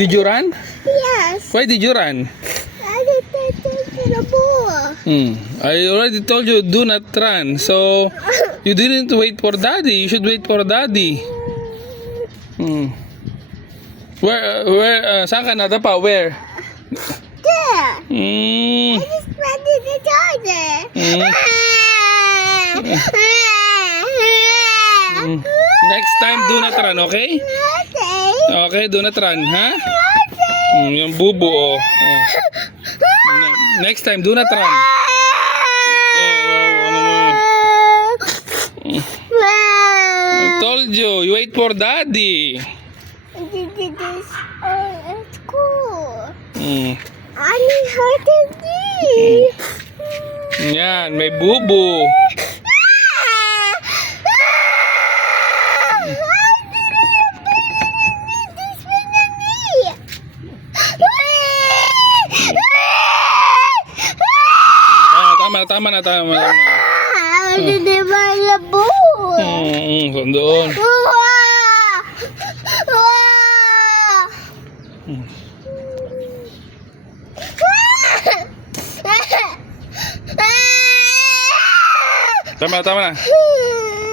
Did you run? Yes. Why did you run? I did the ball. I already told you do not run. So you didn't wait for daddy. You should wait for daddy. Where saan ka nadapa? Where? There. Hmm. I just planted the charger. Next time do not run, okay? Okay. Okay, do not run, ha? Okay. Yung bubo, oh. Next time, do not run. I told you, you wait for daddy. This it's cool. I need her to be. Yan, may bubo. Tama na. Hindi ba labo? Doon. Tama na.